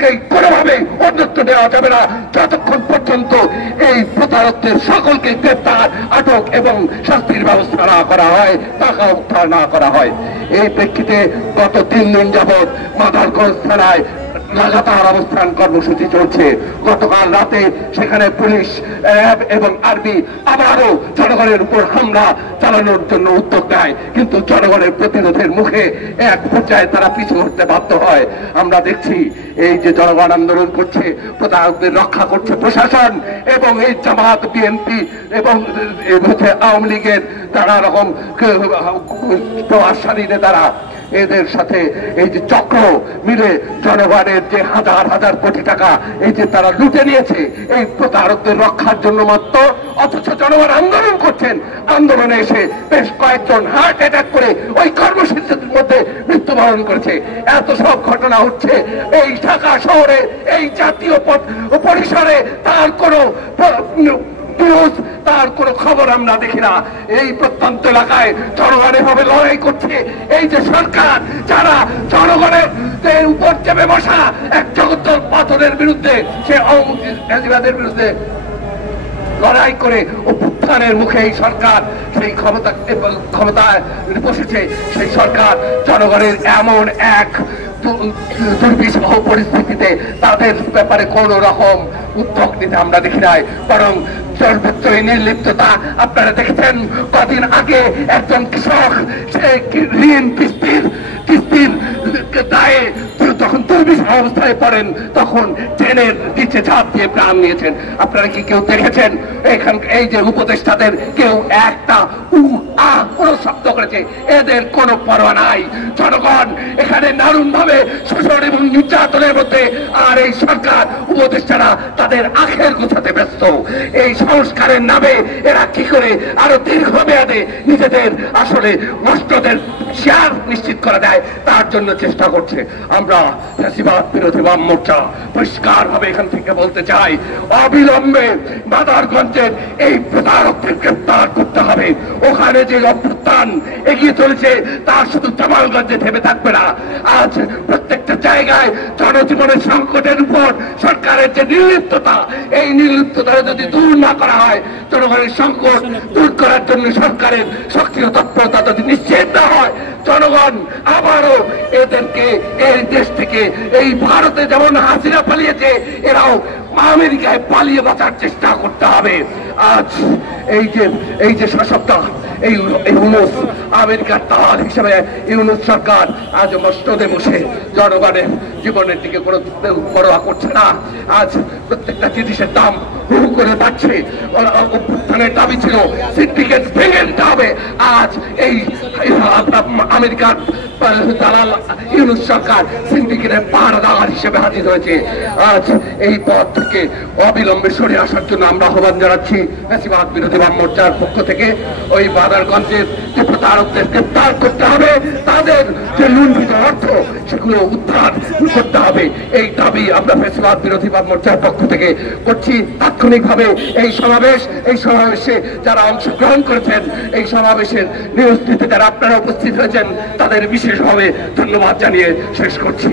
সকলকেই কোনোভাবে অন্যত্র দেওয়া যাবে না যতক্ষণ পর্যন্ত এই প্রতারকদের সকলকে গ্রেপ্তার, আটক এবং শাস্তির ব্যবস্থা না করা হয়, টাকা উদ্ধার না করা হয়। এই প্রেক্ষিতে গত 3 দিন যাবৎ মাদারগঞ্জ থানায় লাগাতার অবস্থান কর্মসূচি চলছে। গতকাল রাতে সেখানে পুলিশ, র্যাব এবং আর্মি আবারও জনগণের উপর হামলা চালানোর জন্য উদ্যোগ নেয়, কিন্তু জনগণের প্রতিরোধের মুখে এক পর্যায়ে তারা পিছু হটতে বাধ্য হয়। আমরা দেখছি এই যে জনগণ আন্দোলন করছে, প্রতারকদের রক্ষা করছে প্রশাসন এবং এই জামাত, বিএনপি এবং আওয়ামী লীগের নানা রকম প্রভাবশালী নেতারা, এদের সাথে এই যে চক্র মিলে জনগণের যে হাজার হাজার কোটি টাকা এই যে তারা লুটে নিয়েছে এই প্রতারকদের রক্ষার জন্য মাত্র, অথচ জনগণ আন্দোলন করছেন। আন্দোলনে এসে বেশ কয়েকজন হার্ট অ্যাটাক করে ওই কর্মসূচির মধ্যে মৃত্যুবরণ করেছে। এত সব ঘটনা হচ্ছে এই ঢাকা শহরে, এই জাতীয় পরিসরে, তার কোনো নিউজ, তার কোনো খবর আমরা দেখি না। এই প্রত্যন্ত এলাকায় জনগণ এভাবে লড়াই করছে। এই যে সরকার, যারা জনগণের উপর চেপে বসা এক জগদ্দল পাথরের বিরুদ্ধে, সে আওয়ামীদের বিরুদ্ধে লড়াই করে অভ্যুত্থানের মুখে এই সরকার সেই ক্ষমতায় বসেছে। সেই সরকার জনগণের এমন এক দুর্বিষহ পরিস্থিতিতে তাদের ব্যাপারে কোন রকম উদ্যোগ নিতে আমরা দেখি নাই, বরং সর্বোচ্চই নির্লিপ্ততা। আপনারা দেখেছেন কদিন আগে একজন কৃষক, সে ঋণ কিস্তির দায়ে যখন দুর্বিষহ অবস্থায় পড়েন তখন ট্রেনের নিচে ঝাঁপ দিয়ে প্রাণ নিয়েছেন। আপনারা কি কেউ দেখেছেন এই যে উপদেষ্টাদের কেউ একটা কোনো শব্দ করেছে? এদের কোনো পরোয়া নাই। জনগণ এখানে দারুণ ভাবে শোষণ এবং নির্যাতনের মধ্যে, আর এই সরকার উপদেষ্টারা তাদের আখের গোছাতে ব্যস্ত। এই সংস্কারের নামে এরা কি করে আরো দীর্ঘমেয়াদে নিজেদের আসলে নষ্টদের শেয়ার নিশ্চিত করা যায় তার জন্য চেষ্টা করছে। আমরা ফ্যাসিবাদ বিরোধী বাম মোর্চা পরিষ্কার ভাবে এখান থেকে বলতে চাই, অবিলম্বে মাদারগঞ্জের এই প্রতারকদের গ্রেপ্তার করতে হবে। ওখানে যে অভ্যুত্থান এগিয়ে চলেছে তা শুধু জামালগঞ্জে থেমে থাকবে না। আজ প্রত্যেকটা জায়গায় জনজীবনের সংকটের উপর সরকারের যে নির্লিপ্ততা, এই নির্লিপ্ততা যদি দূর না করা হয়, জনগণের সংকট দূর করার জন্য সরকারের সক্রিয় তৎপরতা যদি নিশ্চিত না হয়, জনগণ আবারও এদেরকে এই দেশ থেকে, এই ভারতে যেমন হাসিনা পালিয়েছে, এরাও আমেরিকায় পালিয়ে বাঁচার চেষ্টা করতে হবে। আজ এই যে শাসকটা, এই ইউনূস, আমেরিকার দালাল হিসেবে ইউনূস সরকার আজ মসনদে বসে জনগণের জীবনের দিকে কোনো পরোয়া করছে না। আজ প্রত্যেকটা জিনিসের দাম হু করে বাড়ছে। অভ্যুত্থানের দাবি ছিল সিন্ডিকেট ভেঙে দিতে হবে। আজ এই আমেরিকার দালাল ইউনূস সরকার সিন্ডিকেটের পাহারাদার হিসেবে হাজির হয়েছে। আজ এই পথ থেকে অবিলম্বে সরে আসার জন্য আমরা আহ্বান জানাচ্ছি ফ্যাসিবাদ বিরোধী বাম মোর্চার পক্ষ থেকে। ওই মাদারগঞ্জের যে প্রতারকদের গ্রেপ্তার করতে হবে, তাদের যে লুণ্ঠিত অর্থ সেগুলো উদ্ধার করতে হবে, এই দাবি আমরা ফ্যাসিবাদ বিরোধী বাম মোর্চার পক্ষ থেকে করছি। তাৎক্ষণিকভাবে এই সমাবেশে যারা অংশগ্রহণ করেছেন, এই সমাবেশের নিউজ দিতে যারা আপনারা উপস্থিত হয়েছেন, তাদের বিশেষভাবে ধন্যবাদ জানিয়ে শেষ করছি।